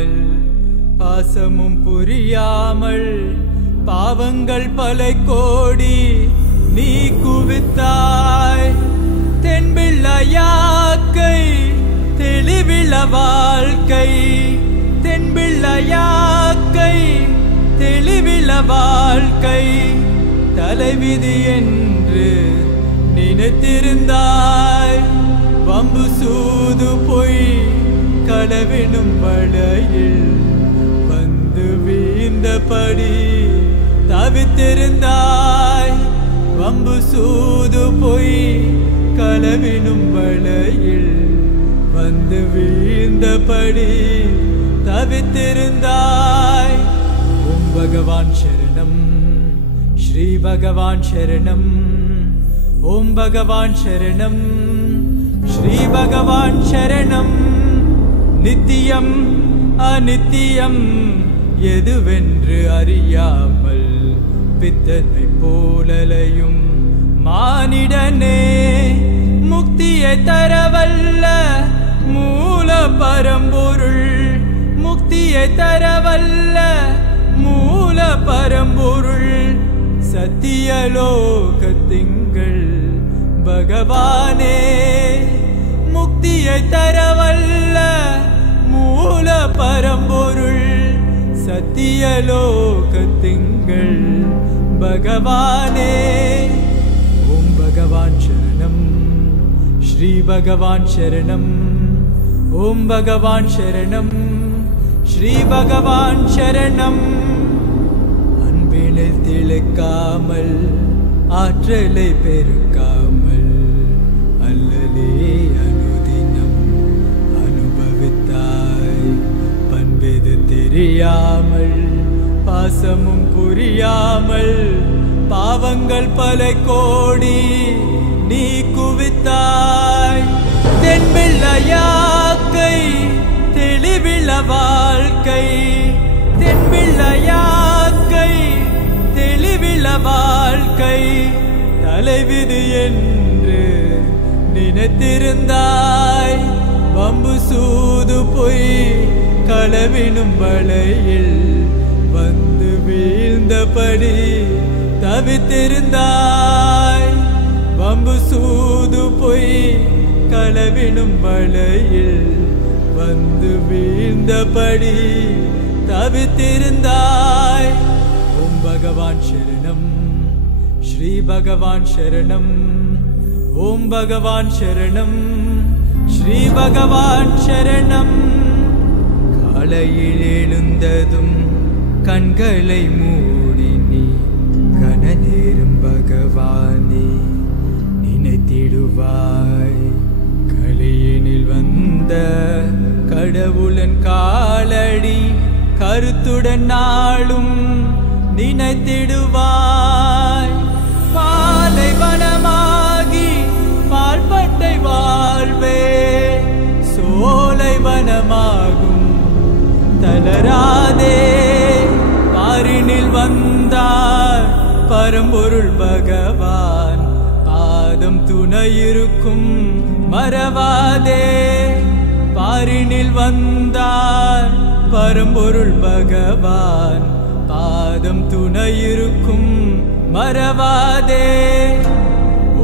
தெரியாமல் பாசமும் புரியாமல் பாவங்கள் பல கோடி நீ குவித்தாய் தென்பிள்ளையாக்கை தெளிவில வாழ்க்கை தென்பிள்ளையாக்கை தெளிவில வாழ்க்கை தலைவிதி என்று நினைத்திருந்தாய் வம்பு சூது பொய் களவினும் வளையில் வந்து வீழ்ந்தபடி தவித்திருந்தாய் வம்பு சூது பொய் களவினும் வளையில் வந்து வீழ்ந்தபடி தவித்திருந்தாய் ஓம் பகவான் சரணம் ஸ்ரீ பகவான் சரணம் ஓம் பகவான் சரணம் ஸ்ரீ பகவான் சரணம் நித்தியம் அநித்தியம் எதுவென்று அறியாமல் பித்தனை போலலையும் மானிடனே முக்தியை தரவல்ல மூல பரம்பொருள் முக்தியை தரவல்ல மூல பரம்பொருள் சத்தியலோகத்திங்கள் பகவானே முக்தியை தரவல்ல மூல பரம்பொருள் சத்தியலோகத்திங்கள் பகவானே ஓம் பகவான் சரணம் ஸ்ரீ பகவான் சரணம் ஓம் பகவான் சரணம் ஸ்ரீ பகவான் சரணம் அன்பினில் திளைக்காமல் ஆற்றலை பெருக்காமல் அல்லலே அனுதினம் அனுபவித்தாய் பண்பெது தெரியாமல் பாசமும் புரியாமல் பாவங்கள் பல கோடி நீ குவித்தாய் தென்பிள்ளையாக்கை தெளிவில வாழ்க்கை தென்பிள்ளையாக்கை தெளிவில வாழ்க்கை தலைவிதி என்று நினைத்திருந்தாய் வம்பு சூது பொய் களவினும் வளையில் வந்து வீழ்ந்தபடி தவித்திருந்தாய் வம்பு சூது பொய் களவினும் வளையில் வந்து வீழ்ந்தபடி தவித்திருந்தாய் ஓம் பகவான் சரணம் ஸ்ரீ பகவான் சரணம் ஓம் பகவான் சரணம் ஸ்ரீ பகவான் சரணம் காலையில் எழுந்ததும் கண்களை மூடி நீ கன நேரம் பகவானே நினைத்திடுவாய் கலியினில் வந்த கடவுளன் காலடி கருத்துடன் நாளும் நினைத்திடுவாய் பாலை வனமாகி பால்பட்டை வாழ்வே சோலை வனமாகும் தளராதே பாரினில் வந்தார் பரம்பொருள் பகவான் பாதம் துணையிருக்கும் மறவாதே பாரினில் வந்தார் பரம்பொருள் பகவான் பாதம் துணையிருக்கும் மறவாதே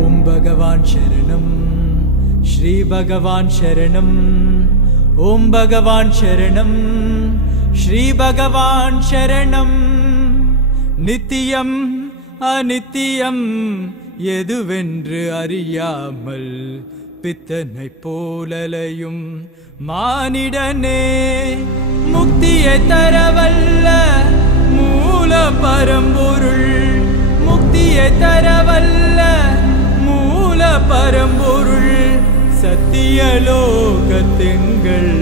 ஓம் பகவான் சரணம் ஸ்ரீ பகவான் சரணம் ஓம் பகவான் சரணம் ஸ்ரீ பகவான் சரணம் நித்தியம் அநித்தியம் எதுவென்று அறியாமல் பித்தனை போலலையும் மானிடனே முக்தியை தரவல்ல மூல பரம்பொருள் முக்தியை தரவல்ல மூல பரம்பொருள் சத்தியலோகத்திங்கள்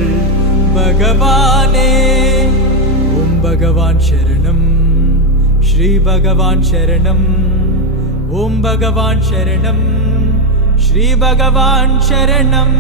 பகவானே ஓம் பகவான் சரணம் ஸ்ரீ பகவான் சரணம் ஓம் பகவான் சரணம் ஸ்ரீ பகவான் சரணம்